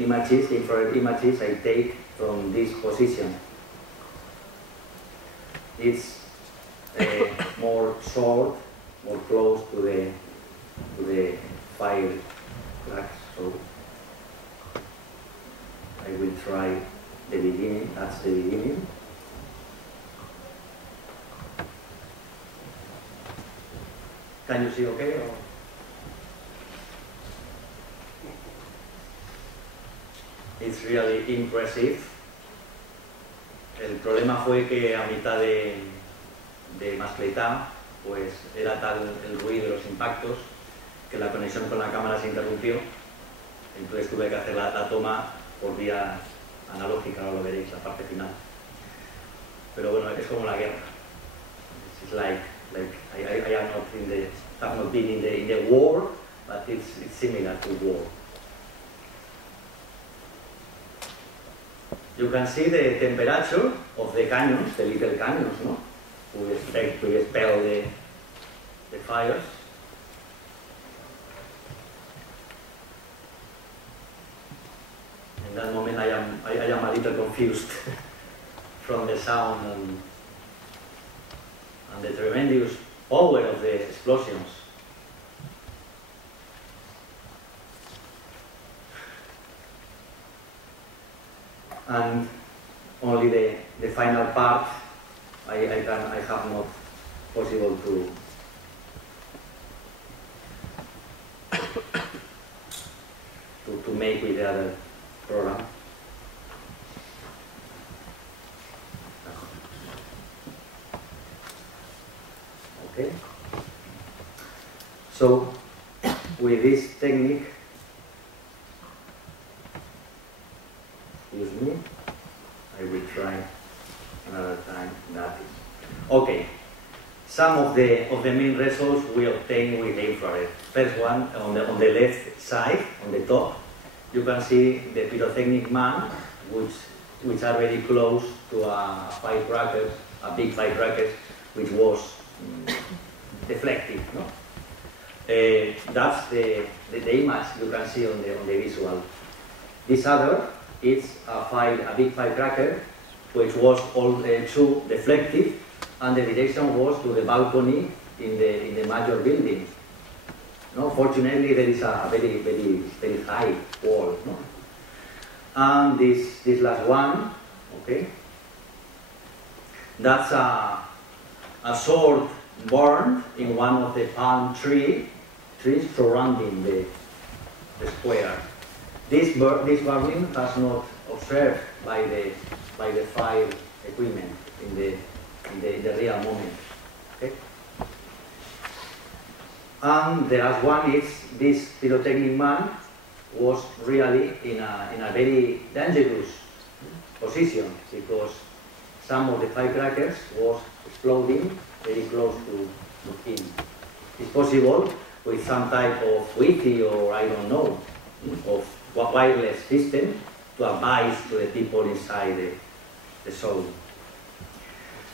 images, infrared images I take from this position. It's more short, more close to the fire cracks. So I will try the beginning. That's the beginning. Can you see okay? Or? It's really impressive. El problema fue que a mitad de mascletá, pues era tal el ruido de los impactos que la conexión con la cámara se interrumpió. Entonces tuve que hacer la toma por vía analógica, ahora lo veréis, la parte final. Pero bueno, es como la guerra. It's like I am not have not been in the war, but it's similar to war. You can see the temperature of the canyons, the little canyons, no? We expect to expel the fires. In that moment I am a little confused from the sound and the tremendous power of the explosions. And only the final part I have not possible to make with the other program. Okay. So with this technique, excuse me, I will try another time. That is okay. Some of the main results we obtain with the infrared. First one on the left side, on the top, you can see the pyrotechnic man, which are very close to a firecracker, a big firecracker, which was deflected. No? That's the image you can see on the visual. This other is a big firecracker, which was all too deflected, and the direction was to the balcony in the major building. No, fortunately, there is a very high wall. No? And this last one, okay, that's a sword burned in one of the palm trees surrounding the square. This burning was not observed by the fire equipment in the real moment. Okay? And the last one is this pyrotechnic man was really in a very dangerous position because some of the firecrackers was exploding very close to him. It's possible with some type of Wi-Fi or I don't know, of wireless system to advise to the people inside the zone.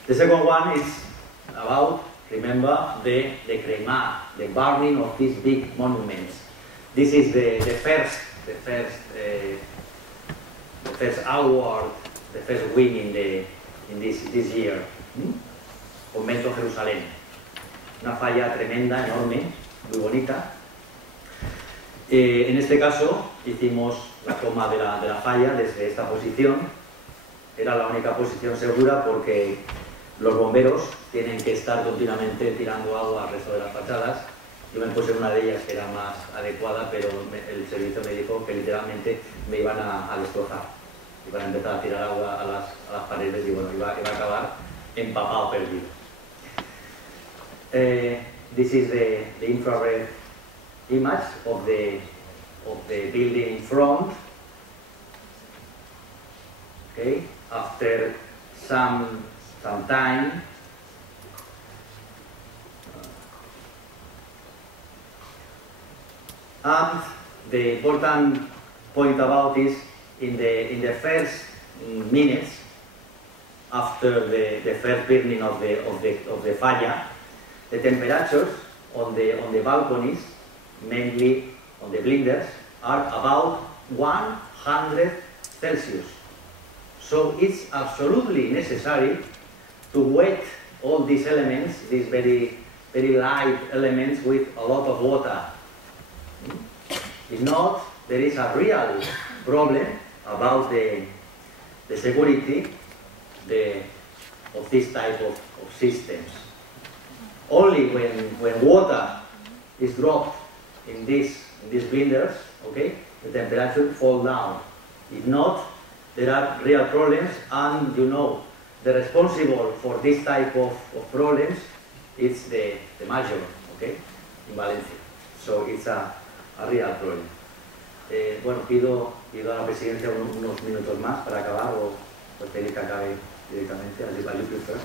The second one is about, remember, the crema, the burning of these big monuments. This is the first award, the first win in this year. Convento Jerusalén. Una falla tremenda, enorme, muy bonita. En este caso hicimos la toma de la falla desde esta posición. Era la única posición segura porque los bomberos tienen que estar continuamente tirando agua al resto de las fachadas. Yo me puse en una de ellas que era más adecuada, pero el servicio me dijo que literalmente me iban a destrozar. Iban a empezar a tirar agua a las paredes y bueno, iba a acabar empapado, perdido. This is the infrared image of the building in front. Okay, after some time, and the important point about is in the first minutes after the first burning of the falla, the temperatures on the balconies, mainly on the blinders, are about 100 Celsius. So it's absolutely necessary to wet all these elements, these very light elements, with a lot of water. If not, there is a real problem about the security of this type of systems. Only when water is dropped in these blenders, okay, the temperature falls down. If not, there are real problems, and you know, the responsible for this type of problems is the major, okay, in Valencia. So it's a real problem. Bueno, pido a la presidencia unos minutos más para acabar, o preferir que acabe directamente, as you prefer.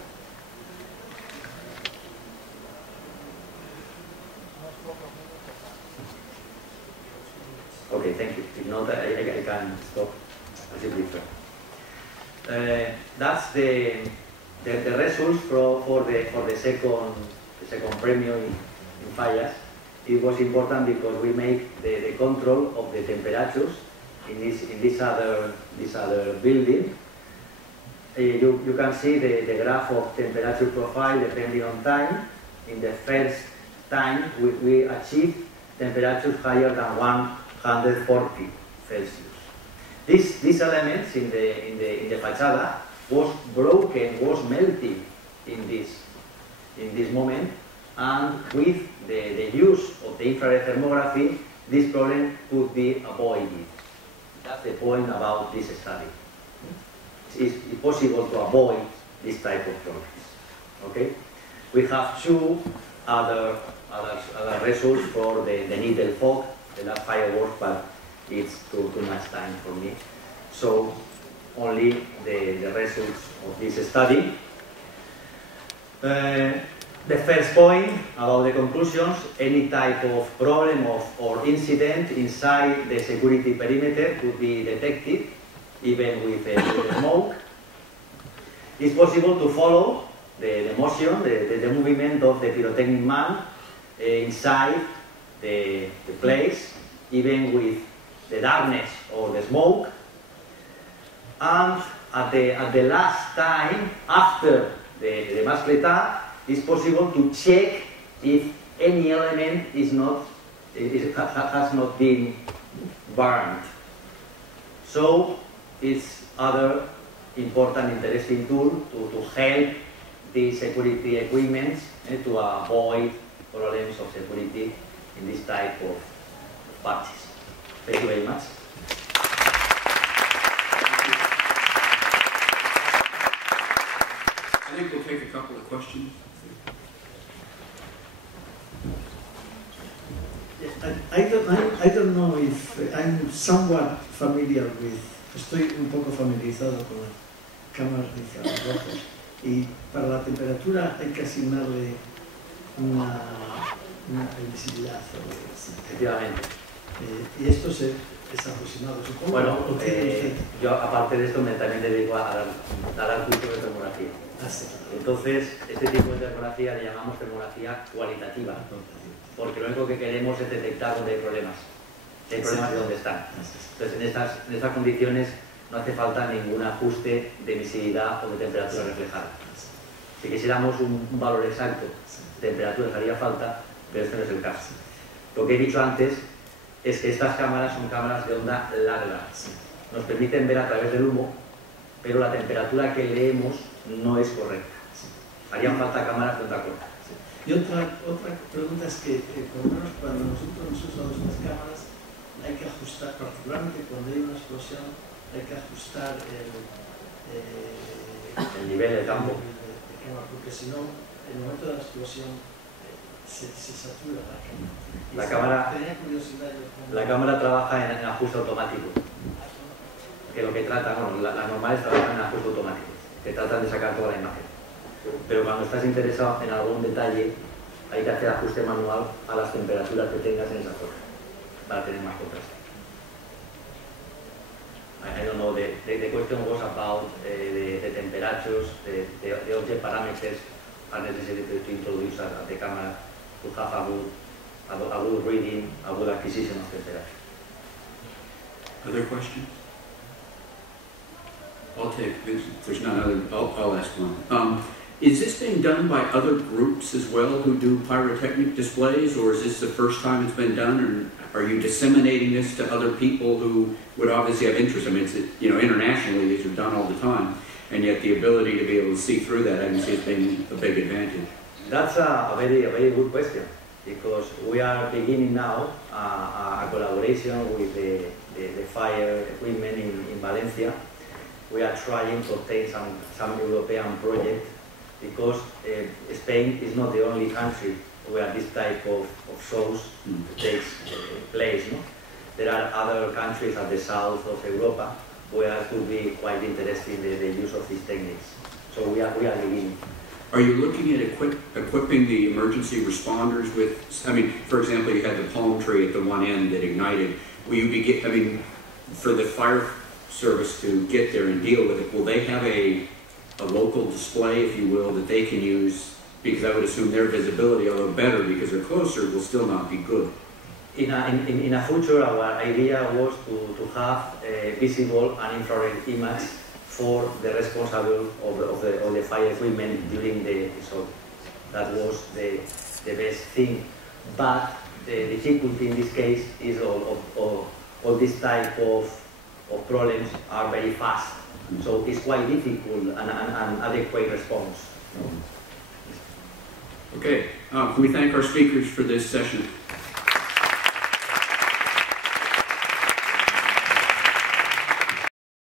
Okay, thank you. If not, I can stop as you prefer. That's the results for the second premium in fallas. It was important because we make the control of the temperatures in this other building. You can see the graph of temperature profile depending on time. In the first time, we achieved temperatures higher than 140 Celsius. These elements in the fachada was broken, was melting in this moment, and with the use of the infrared thermography, this problem could be avoided. That's the point about this study. It's possible to avoid this type of problems. Okay, we have two other results for the needle fog, the last firework, but it's too much time for me. So only the results of this study. The first point about the conclusions: any type of problem or incident inside the security perimeter could be detected, even with smoke. It's possible to follow the motion, the movement of the pyrotechnic man inside the place, even with the darkness or the smoke. And at the last time, after the mascleta, it's possible to check if any element has not been burned. So it's other important, interesting tool to help the security equipment to avoid problems of security in this type of parties. Thank you very much. I think we'll take a couple of questions. I don't know if I'm somewhat familiar with, estoy un poco familiarizado con las cámaras de infrarrojos, y para la temperatura hay que asignarle una visibilidad. Efectivamente. Y esto es aproximado, supongo. Bueno, yo aparte de esto también dedico a dar curso de termografía. Entonces, este tipo de termografía le llamamos termografía cualitativa, porque lo único que queremos es detectar dónde hay problemas. Si hay problemas, de dónde están. Entonces, en estas condiciones no hace falta ningún ajuste de emisividad o de temperatura reflejada. Si quisiéramos un valor exacto de temperatura haría falta, pero este no es el caso. Lo que he dicho antes es que estas cámaras son cámaras de onda larga. Nos permiten ver a través del humo, pero la temperatura que leemos no es correcta. Harían falta cámaras de onda corta. Y otra pregunta es que, por lo menos cuando nosotros hemos usado estas cámaras, hay que ajustar, particularmente cuando hay una explosión, hay que ajustar el nivel de campo. Porque si no, en el momento de la explosión se satura la cámara. La cámara trabaja en ajuste automático. Que lo que trata, bueno, las normales trabajan en ajuste automático, que tratan de sacar toda la imagen. Pero cuando estás interesado en algún detalle, hay que hacer ajuste manual a las temperaturas que tengas en esa zona, para tener más contraste. I don't know, the question was about the temperatures, the object parameters are necessary to introduce at the camera to have a good reading, a good acquisition of temperature. Other questions? I'll take, if there's not other, I'll ask one. Is this being done by other groups as well who do pyrotechnic displays, or is this the first time it's been done, or are you disseminating this to other people who would obviously have interest? I mean, it's, internationally these are done all the time, and yet the ability to be able to see through that, I can see it's been a big advantage. That's a very good question, because we are beginning now a collaboration with the fire equipment in Valencia. We are trying to obtain some European project, because Spain is not the only country where this type of shows takes place. No? There are other countries at the south of Europa where it could be quite interesting the use of these techniques. So we are beginning. Are you looking at equipping the emergency responders with, I mean, for example, you had the palm tree at the one end that ignited. Will you be, for the fire service to get there and deal with it, will they have a local display, if you will, that they can use? Because I would assume their visibility, although better because they're closer, will still not be good. In a future, our idea was to have visible and infrared image for the responsible of the fire equipment during the show. That was the best thing. But the difficulty in this case is all this type of problems are very fast. So it's quite difficult and adequate response. Okay, can we thank our speakers for this session?